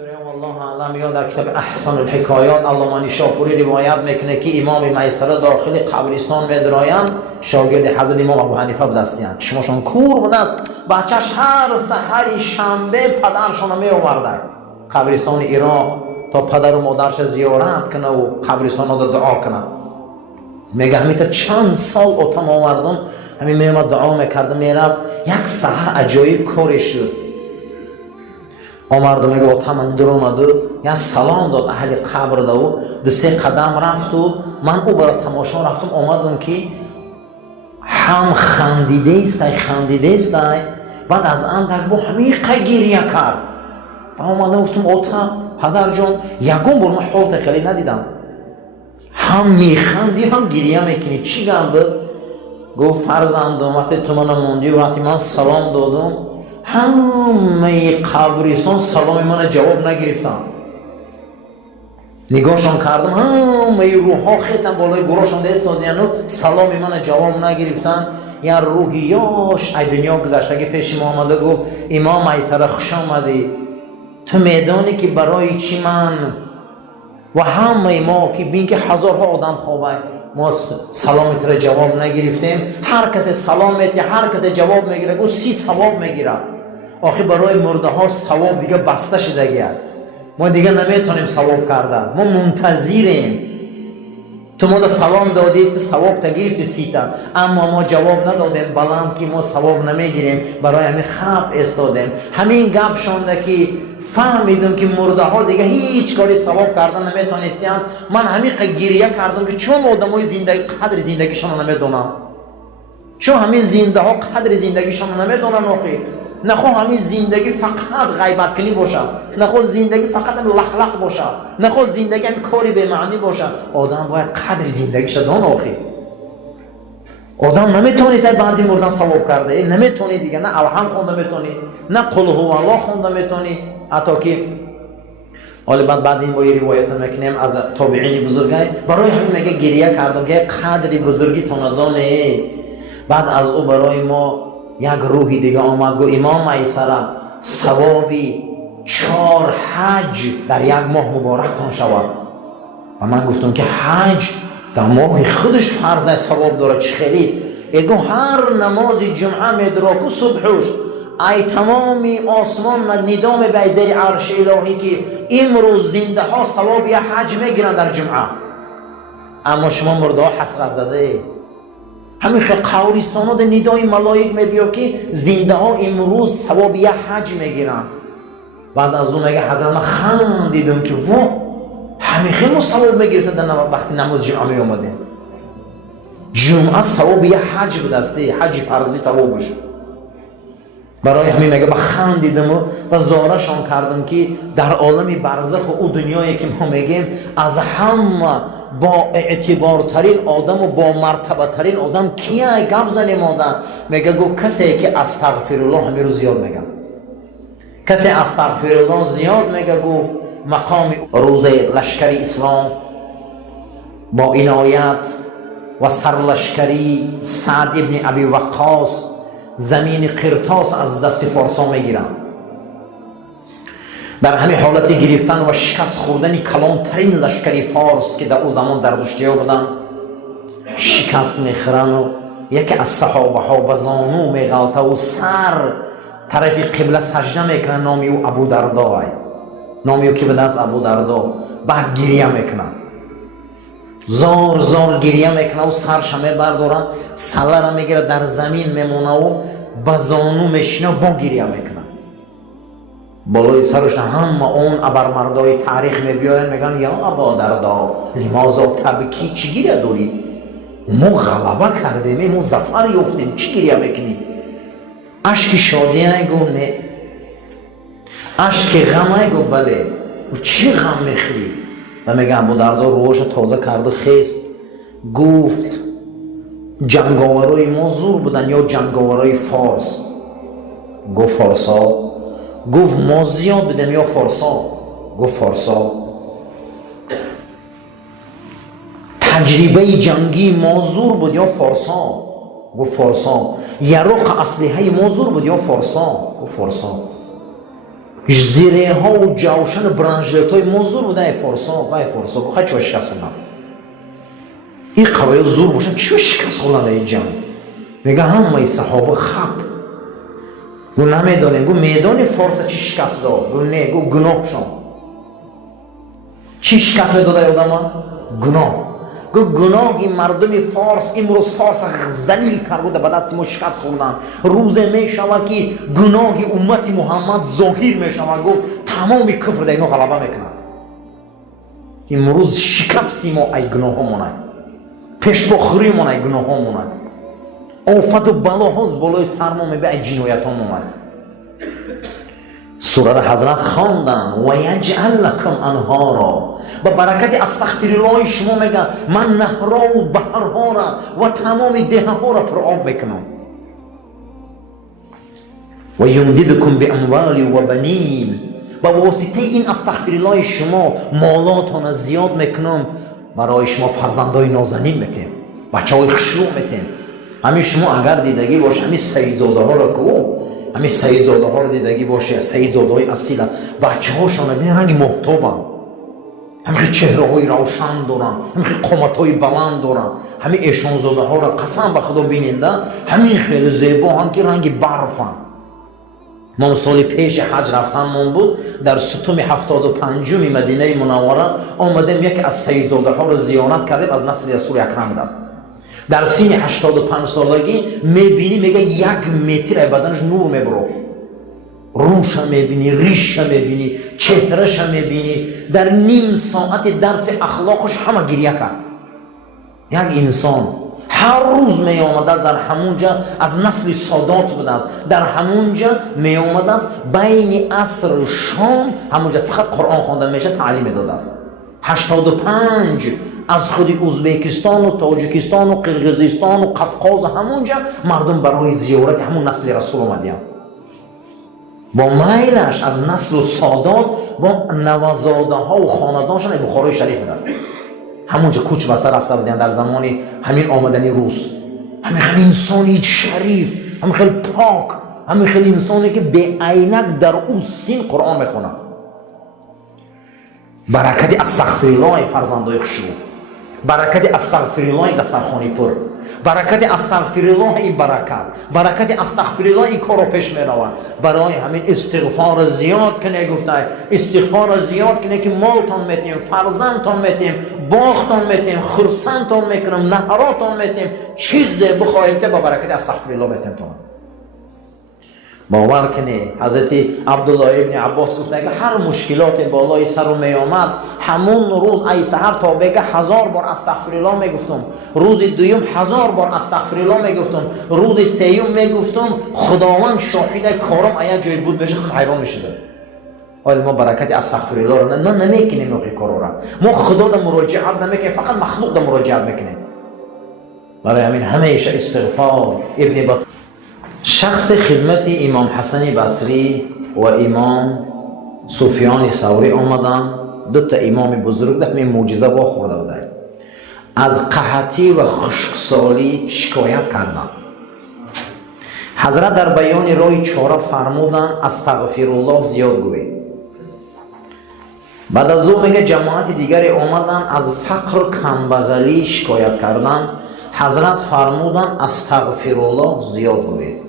داریم والله اعلم. یا در کتاب احسن الحکایات علامه نیشاپوری روایت میکنه که امام میسره داخل قبرستان میدراین، شاگرد حضرت امام ابو حنیفه بودستیان. شماشون کور بودست، بچهش هر سحر شنبه پدرشون می آورده قبرستان عراق تا پدر و مادرش زیارت کنه و قبرستان رو دعا کنه. میگه همین تا چند سال اوتم آوردم، همین میامد دعا میکردم میرفت. یک سحر عجایب کارش شد. آمد میگه اوتم اندر اومد و یا سلام داد اهل قبر دو دو سه قدم رفت و من او برای تماشا رفتم. آمدم که هم خندیده است بعد از اندک با همیقه گریه کرد. آمدم گفتم اوتا پدر جان یکم بر من حالت خیلی ندیدم، هم میخندی هم گریه میکنی، چی گم بود؟ گفت فرزندم وقتی تو من موندی و وقتی من سلام دادم همه قبرستان سلام من جواب نگرفتن. نگاهشان کردم همه روح ها خستن بالای گروهشان دست دادن و سلام من جواب نگرفتن. یا روحیاش ای دنیا گذشتگی پیش ما آمده گفت امام میسره خوش آمدی، تو میدانی که برای چی من و همه ما که بین که هزارها آدم خوابه ما سلامت را جواب نگرفتیم. هر کس سلامتی هر کس جواب میگیره گفت 30 ثواب میگیره. آخه برای مرده ها ثواب دیگه بسته شده گیه، ما دیگه نمیتونیم ثواب کردن، ما منتظریم. تو ما سلام دادی تو ثواب تا گرفتی 30 تا، اما ما جواب ندادیم بلند که ما ثواب نمیگیریم، برای همین خب استادیم. همین گپ شونده که فهمیدم که مرده ها دیگه هیچ کاری ثواب کردن نمیتونستن. من همین گریه کردم که چون آدمای زندگی قدر زندگیشون نمیدونن، چون همین زنده ها قدر زندگیشون نمیدونن. آخه نخواه همین زندگی فقط غیبت کنی باشه، نخواه زندگی فقط لق باشه، نخواه زندگی همین کاری به معنی باشه. آدم باید قدر زندگیش دان. آخه آدم نمیتونی سر بعدی مردن ثواب کرده، نمیتونی دیگه، نه الحم خونده میتونی، نه قل هو الله خونده میتونی. حتی که حالا بعد این با یه روایت میکنیم از تابعین بزرگی، برای همین میگه گریه کردم که قدر بزرگی تو ندانه. بعد از او برای ما یک روحی دیگه آمد گو امام میسره ثوابی 4 حج در یک ماه مبارک تان شود. و من گفتم که حج در ماه خودش فرض ثواب داره چه خیلی. اگه هر نماز جمعه میدراکو صبحوش ای تمامی آسمان ندام به زیر عرش الهی که امروز زنده ها ثواب یا حج میگیرن در جمعه. اما شما مرده ها حسرت زده، همین قبرستان ها در ندای ملائک میبیا که زنده ها امروز ثواب یا حج میگیرن. بعد از اون میگه حضرت من خندیدم که وا همین خیلی ما ثواب میگیرن در وقتی نماز جمعه می اومدیم. جمعه ثواب یا حج بدسته، حج فرضی ثواب باشه. برای همین میگه من خندیدم و زارشان کردم که در عالم برزخ و او دنیایی که ما میگیم از همه با اعتبارترین آدم و با مرتبه ترین آدم کیه گپ زنیم آدم؟ میگه گو کسی که استغفرالله همین رو زیاد میگه، کسی استغفرالله زیاد میگه. گفت مقام روز لشکری اسلام با عنایت و سرلشکری سعد ابن ابی وقاص زمین قرطاس از دست فارسا میگیرن. در همین حالت گرفتن و شکست خوردن کلانترین لشکری فارس که در او زمان زردشتی‌ها بودن شکست میخورن و یکی از صحابه ها به زانو میغلطه و سر طرف قبله سجده میکنن. نامی او ابو دردا، نامی او که به دست ابو دردا. بعد گریه میکنن، زار گریه میکنه و سرش همه بردارن، سله را میگیره در زمین میمونه و به زانو میشینه و با گریه میکنه. بالای سرش همه اون ابرمردای تاریخ میبیاین میگن یا ابا دردا لماذا تبکی، چی گریه داری؟ ما غلبه کردیم، ما ظفر یافتیم، چی گریه میکنی؟ اشک شادی گو نه، اشک غم گو بله. و چی غم میخوری؟ و میگه ابو دردا روش تازه کرده خیست. گفت جنگاورای ما زور بودن یا جنگاورای فارس؟ گفت فارسا. گفت ما زیاد بودیم یا فارسا؟ گفت فارسا. تجربه جنگی ما زور بود یا فارسا؟ گفت فارسا. یرق اسلحه ما زور بود یا فارسا؟ گفت فارسا. زیره ها و جوشن برانجلت های ما زور بودن. ای فارسا گفت چه شکست خوندن این قبایل زور باشن چه شکست خوندن در این جنگ. میگه همه صحابه خب گو نمیدانیم. گو میدانی فارس چی شکست داد؟ گو نه. گو گناه شما چی شکست داده آدم ها؟ گناه. گو گناه این مردم فارس امروز فارس ذلیل کرده به دست ما شکست خوردن. روز می شود که گناه امت محمد ظاهر می شود. گفت تمام کفر در اینا غلبه میکنن. امروز شکستی ما ای گناه ها مونه، پیشبخوری مونه ای گناه ها مونه، آفت و بلاهاست بالای سر ما میبه ای جنایت ها مونه. سوره را حضرت خواندن و یجعل لکم انهارا. با برکت استغفرالله شما میگن من نهرها و بحرها را و تمام دهه ها را پر آب میکنم. و یمددکم باموال و بنین. با واسطه این استغفرالله شما مالاتان زیاد میکنم، برای شما فرزندای نازنین میتیم، بچه های خشنو میتیم. همین شما اگر دیدگی باشه همین سیدزاده ها را که همین سیدزاده ها را دیدگی باشه، سیدزاده های اصیل بچه هاشان ببینید رنگ محتابن، همین چهره های روشن دارن، همین قامت های بلند دارن. همین ایشان زاده ها را قسم به خدا بیننده همین خیلی زیبا هم که رنگ برفن. ما سال پیش حج رفتن من بود در ستم 75 مدینه منوره آمدیم یکی از سیدزاده ها را زیارت کردیم از نسل رسول اکرم دست. در سین 85 سالگی میبینی میگه 1 متر بدنش نور میبره، روش هم میبینی، ریش هم میبینی، چهرش هم میبینی. در نیم ساعت درس اخلاقش همه گریه کرد. یک انسان هر روز می آمده است در همونجا از نسل سادات بوده است، در همونجا می آمده است بین عصر شام همونجا فقط قرآن خوانده میشه، تعلیم داده است. 85 از خود ازبکستان و تاجیکستان و قرقیزستان و قفقاز همونجا مردم برای زیارت همون نسل رسول آمدیم. با میلش از نسل سادات با نوازاده ها و خاندانشان بخارای شریف بوده است. همونجا کوچ بسته رفته بودن در زمان همین آمدنی روز. همین انسانی شریف، همین خیلی پاک، همین خیلی انسانی که به عینک در او سین قرآن میخونه. برکت استغفرالله فرزندای خشوع، برکت استغفرالله دسترخوانی پر، برکت استغفرالله این برکت استغفرالله این کارو پیش میروند. برای همین استغفار زیاد کنه، گفته استغفار زیاد کنه که مالتان میتیم، فرزندتان میتیم، باغتان میتیم، خرسندتان میکنم، نهراتان میتیم، چیزی بخواهیم که با برکت استغفرالله میتیم تان. باور کنی حضرت عبدالله ابن عباس گفته که هر مشکلات بالای سر می آمد همون روز ای سحر تا بگه 1000 بار استغفرالله میگفتم، روز دوم 1000 بار استغفرالله میگفتم، روز سوم میگفتم خداوند شاهد کارم ایا جای بود میشه خم حیران میشدم. ولی ما برکت استغفرالله رو نمیکنیم. اون کارا را ما خدا در مراجعت نمیکنیم، فقط مخلوق در مراجعت میکنیم. برای همین همیشه استغفار. ابن بطوطه شخص خدمت امام حسن بصری و امام سفیان ثوری آمدن، دو تا امام بزرگ در همین معجزه با خورده بودند، از قحطی و خشکسالی شکایت کردند. حضرت در بیان راه چاره فرمودند استغفرالله زیاد گویید. بعد از او میگه جماعت دیگری آمدن از فقر و کمبغلی شکایت کردند. حضرت فرمودند استغفرالله زیاد گویید.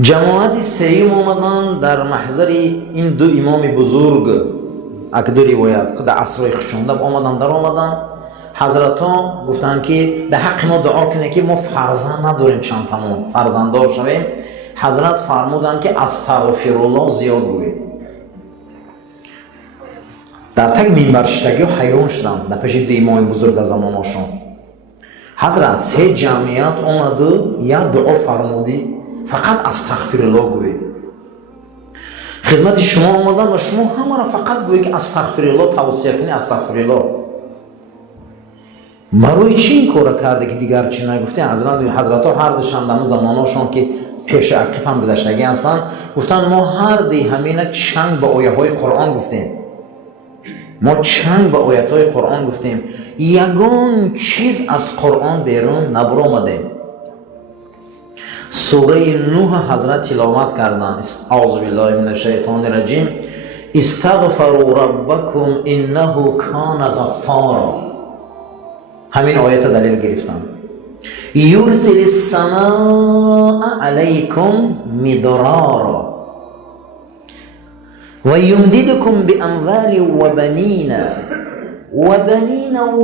جماعت سوم آمدن در محضر این دو امام بزرگ اکدو روایت در عصرهای خشونده آمدن در آمدن. حضرت ها گفتن که در حق ما دعا کنه که ما فرزند نداریم، چند تمام فرزنددار شویم. حضرت فرمودن که استغفرالله زیاد گویید. در تک منبر شدگی و حیران شدن در پیش دو امام بزرگ در زمانشان. حضرت 3 جمعیت آمده یا دعا فرمودی فقط استغفرالله گویید. خدمت شما آمدن و شما همه را فقط گویید که استغفرالله توصیه کنی استغفرالله. مروی چی این کار کرده که دیگر چی نگفته؟ حضرت ها هر دوشان در زمانشان که پیش عقیف هم گذشتگی هستن گفتن ما هر دی همین چند به آیه های قرآن گفتیم، ما چند به آیات های قرآن گفتیم، یگان چیز از قرآن بیرون نبر آمدیم. سوره نوح حضرت تلاوت کردن. اعوذ بالله من الشیطان الرجیم. استغفروا ربکم انه کان غفارا. همین آیت دلیل گرفتم. یرسل السماء علیکم مدرارا و یمددکم باموال و بنین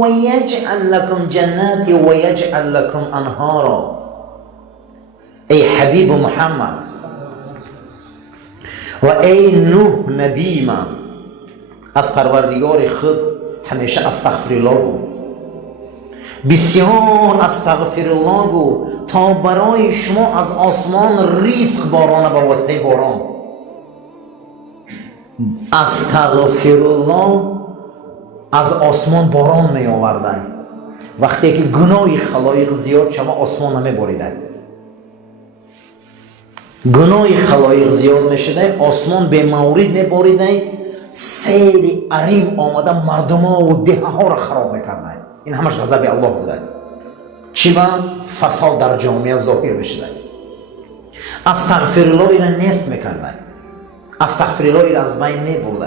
و یجعل لکم جنات و یجعل لکم انهارا. ای حبیب محمد و ای نوح نبی من، از پروردگار خود همیشه استغفرالله گو، بسیار استغفرالله گو تا برای شما از آسمان رزق بارانه به واسطه باران. استغفرالله از آسمان باران می آورده. وقتی که گناه خلایق زیاد شما آسمان نمی باریده، گناه خلایق زیاد میشده، آسمان به مورد نباریده، سیل عریم آمده مردم ها و ده ها را خراب میکرده. این همش غضب الله بوده. چی با فساد در جامعه ظاهر بشده. استغفرالله اینا نیست میکرده، استغفرالله اینا از بین میبرده.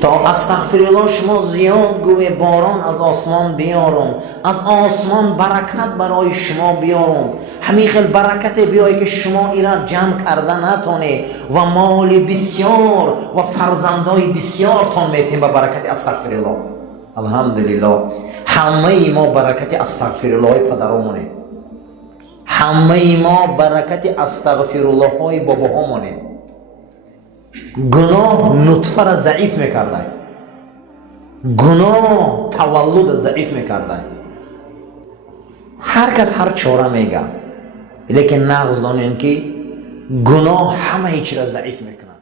تا استغفرالله شما زیاد گوی باران از آسمان بیارم، از آسمان برکت برای شما بیارم، همین خیل برکت بیایی که شما ایران جمع کردن نتونه و مال بسیار و فرزندای بسیار تان میتیم به برکت استغفرالله. الحمدلله همه ما برکت استغفرالله پدرامونه، همه ما برکت استغفرالله های باباهامونه. گناه نطفه را ضعیف میکرده، گناه تولد ضعیف میکرده. هر کس هر چاره میگه، لیکن نغز دانین که گناه همه چیز را ضعیف میکنه.